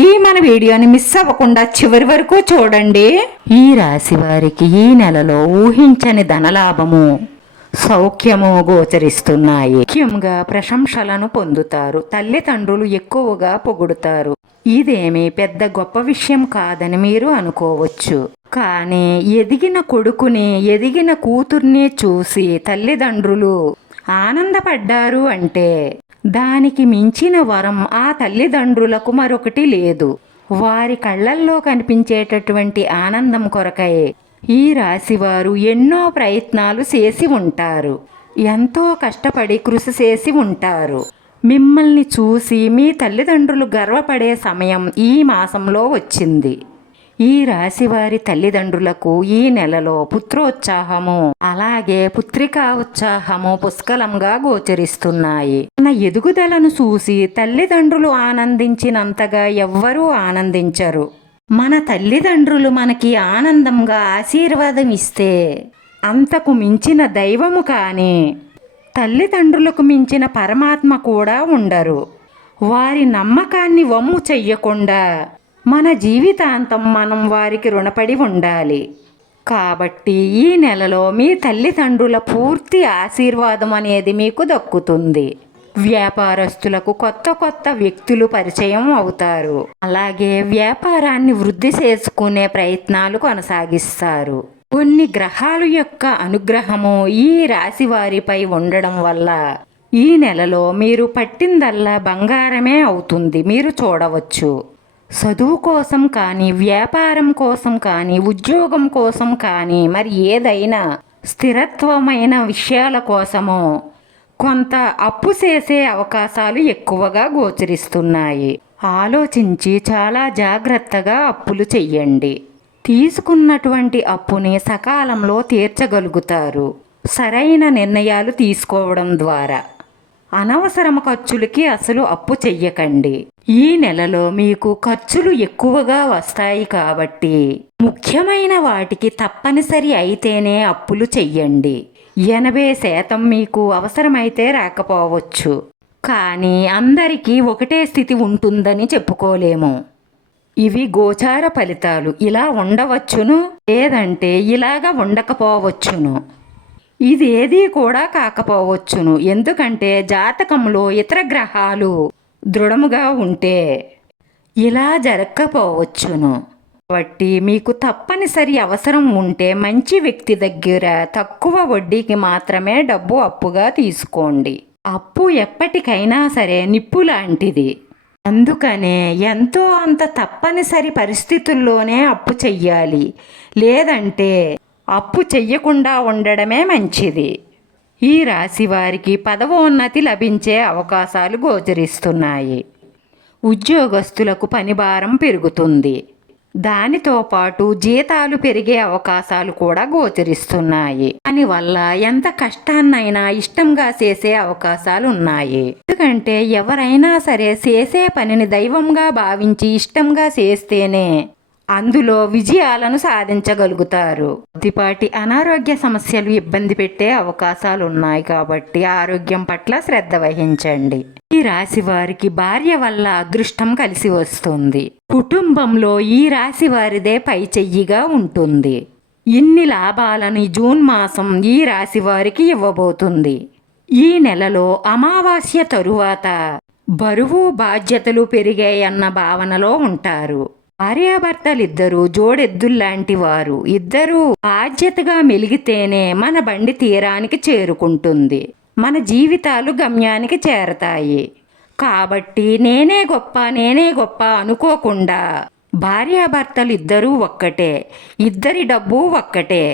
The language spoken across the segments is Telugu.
ఈ మన వీడియోని మిస్ అవ్వకుండా చివరి వరకు చూడండి. ఈ రాశి వారికి ఈ నెలలో ఊహించని ధనలాభము సౌఖ్యము గోచరిస్తున్నాయి. ముఖ్యంగా ప్రశంసలను పొందుతారు తల్లిదండ్రులు ఎక్కువగా పొగుడుతారు. ఇదేమీ పెద్ద గొప్ప విషయం కాదని మీరు అనుకోవచ్చు. కానీ ఎదిగిన కొడుకుని ఎదిగిన కూతుర్ని చూసి తల్లిదండ్రులు ఆనందపడ్డారు అంటే దానికి మించిన వరం ఆ తల్లిదండ్రులకు మరొకటి లేదు. వారి కళ్ళల్లో కనిపించేటటువంటి ఆనందం కొరకై ఈ రాశివారు ఎన్నో ప్రయత్నాలు చేసి ఉంటారు. ఎంతో కష్టపడి కృషి చేసి ఉంటారు. మిమ్మల్ని చూసి మీ తల్లిదండ్రులు గర్వపడే సమయం ఈ మాసంలో వచ్చింది. ఈ రాశివారి తల్లిదండ్రులకు ఈ నెలలో పుత్రోత్సాహము అలాగే పుత్రికా ఉత్సాహము పుష్కలంగా గోచరిస్తున్నాయి. మన ఎదుగుదలను చూసి తల్లిదండ్రులు ఆనందించినంతగా ఎవ్వరూ ఆనందించరు. మన తల్లిదండ్రులు మనకి ఆనందంగా ఆశీర్వాదం ఇస్తే అంతకు మించిన దైవము కానీ తల్లిదండ్రులకు మించిన పరమాత్మ కూడా ఉండరు. వారి నమ్మకాన్ని వమ్ము చెయ్యకుండా మన జీవితాంతం మనం వారికి రుణపడి ఉండాలి. కాబట్టి ఈ నెలలో మీ తల్లిదండ్రుల పూర్తి ఆశీర్వాదం అనేది మీకు దక్కుతుంది. వ్యాపారస్తులకు కొత్త కొత్త వ్యక్తులు పరిచయం అవుతారు. అలాగే వ్యాపారాన్ని వృద్ధి చేసుకునే ప్రయత్నాలు కొనసాగిస్తారు. కొన్ని గ్రహాలు యొక్క అనుగ్రహము ఈ రాశి వారిపై ఉండడం వల్ల ఈ నెలలో మీరు పట్టిందల్లా బంగారమే అవుతుంది. మీరు చూడవచ్చు. చదువు కోసం కానీ వ్యాపారం కోసం కానీ ఉద్యోగం కోసం కానీ మరి ఏదైనా స్థిరత్వమైన విషయాల కోసమో కొంత అప్పు చేసే అవకాశాలు ఎక్కువగా గోచరిస్తున్నాయి. ఆలోచించి చాలా జాగ్రత్తగా అప్పులు చెయ్యండి. తీసుకున్నటువంటి అప్పుని సకాలంలో తీర్చగలుగుతారు. సరైన నిర్ణయాలు తీసుకోవడం ద్వారా. అనవసరం ఖర్చులకి అసలు అప్పు చెయ్యకండి. ఈ నెలలో మీకు ఖర్చులు ఎక్కువగా వస్తాయి కాబట్టి ముఖ్యమైన వాటికి తప్పనిసరి అయితేనే అప్పులు చెయ్యండి. ఎనభై శాతం మీకు అవసరమైతే రాకపోవచ్చు. కానీ అందరికీ ఒకటే స్థితి ఉంటుందని చెప్పుకోలేము. ఇవి గోచార ఫలితాలు. ఇలా ఉండవచ్చును? లేదంటే ఇలాగ ఉండకపోవచ్చును. ఇదేది కూడా కాకపోవచ్చును. ఎందుకంటే జాతకంలో ఇతర గ్రహాలు దృఢముగా ఉంటే ఇలా జరగకపోవచ్చును కాబట్టి మీకు తప్పనిసరి అవసరం ఉంటే మంచి వ్యక్తి దగ్గర తక్కువ వడ్డీకి మాత్రమే డబ్బు అప్పుగా తీసుకోండి. అప్పు ఎప్పటికైనా సరే నిప్పు లాంటిది. అందుకనే ఎంతో అంత తప్పనిసరి పరిస్థితుల్లోనే అప్పు చెయ్యాలి. లేదంటే అప్పు చెయ్యకుండా ఉండడమే మంచిది. ఈ రాశి వారికి పదవోన్నతి లభించే అవకాశాలు గోచరిస్తున్నాయి. ఉద్యోగస్తులకు పనిభారం పెరుగుతుంది. దానితో పాటు జీతాలు పెరిగే అవకాశాలు కూడా గోచరిస్తున్నాయి. దానివల్ల ఎంత కష్టాన్నైనా ఇష్టంగా చేసే అవకాశాలు ఉన్నాయి ఎందుకంటే ఎవరైనా సరే చేసే పనిని దైవంగా భావించి ఇష్టంగా చేస్తేనే అందులో విజయాలను సాధించగలుగుతారు. కొద్దిపాటి అనారోగ్య సమస్యలు ఇబ్బంది పెట్టే అవకాశాలు ఉన్నాయి కాబట్టి ఆరోగ్యం పట్ల శ్రద్ధ వహించండి. ఈ రాశి వారికి భార్య వల్ల అదృష్టం కలిసి వస్తుంది. కుటుంబంలో ఈ రాశి వారిదే పై చెయ్యిగా ఉంటుంది. ఇన్ని లాభాలను జూన్ మాసం ఈ రాశి వారికి ఇవ్వబోతుంది. ఈ నెలలో అమావాస్య తరువాత బరువు బాధ్యతలు పెరిగాయన్న భావనలో ఉంటారు. భార్యాభర్తలిద్దరూ జోడెద్దుల్లాంటి వారు ఇద్దరూ బాధ్యతగా మెలిగితేనే మన బండి తీరానికి చేరుకుంటుంది. మన జీవితాలు గమ్యానికి చేరతాయి. కాబట్టి నేనే గొప్ప నేనే గొప్ప అనుకోకుండా భార్యాభర్తలిద్దరూ ఒక్కటే. ఇద్దరి డబ్బు ఒక్కటే.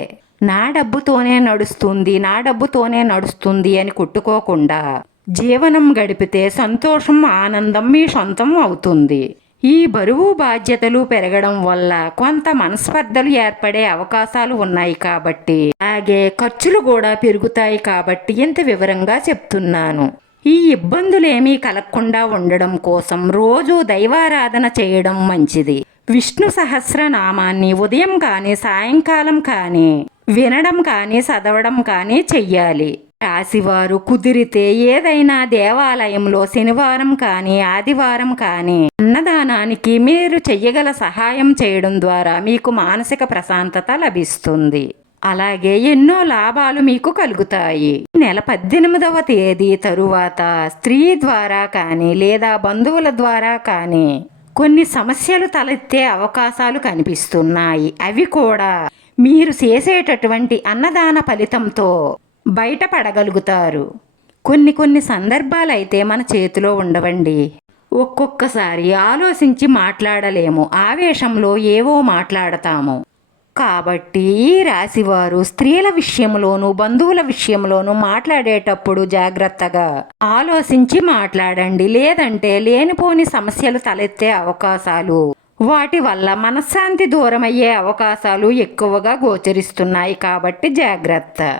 నా డబ్బుతోనే నడుస్తుంది నా డబ్బుతోనే నడుస్తుంది అని కొట్టుకోకుండా జీవనం గడిపితే సంతోషం ఆనందం మీ సొంతం అవుతుంది. ఈ బరువు బాధ్యతలు పెరగడం వల్ల కొంత మనస్పర్ధలు ఏర్పడే అవకాశాలు ఉన్నాయి కాబట్టి అలాగే ఖర్చులు కూడా పెరుగుతాయి కాబట్టి ఇంత వివరంగా చెప్తున్నాను. ఈ ఇబ్బందులేమీ కలగకుండా ఉండడం కోసం రోజు దైవారాధన చేయడం మంచిది. విష్ణు సహస్రనామాన్ని ఉదయం కానీ సాయంకాలం కానీ వినడం కానీ చదవడం కానీ చెయ్యాలి. రాశివారు కుదిరితే ఏదైనా దేవాలయంలో శనివారం కానీ ఆదివారం కానీ అన్నదానానికి మీరు చెయ్యగల సహాయం చేయడం ద్వారా మీకు మానసిక ప్రశాంతత లభిస్తుంది. అలాగే ఎన్నో లాభాలు మీకు కలుగుతాయి. నెల పద్దెనిమిదవ తేదీ తరువాత స్త్రీ ద్వారా కానీ లేదా బంధువుల ద్వారా కానీ కొన్ని సమస్యలు తలెత్తే అవకాశాలు కనిపిస్తున్నాయి. అవి కూడా మీరు చేసేటటువంటి అన్నదాన ఫలితంతో బయటపడగలుగుతారు. కొన్ని కొన్ని సందర్భాలైతే మన చేతిలో ఉండవండి. ఒక్కొక్కసారి ఆలోచించి మాట్లాడలేము. ఆవేశంలో ఏవో మాట్లాడతాము. కాబట్టి ఈ రాశివారు స్త్రీల విషయంలోనూ బంధువుల విషయంలోనూ మాట్లాడేటప్పుడు జాగ్రత్తగా ఆలోచించి మాట్లాడండి. లేదంటే లేనిపోని సమస్యలు తలెత్తే అవకాశాలు వాటి వల్ల మనశ్శాంతి దూరమయ్యే అవకాశాలు ఎక్కువగా గోచరిస్తున్నాయి. కాబట్టి జాగ్రత్త.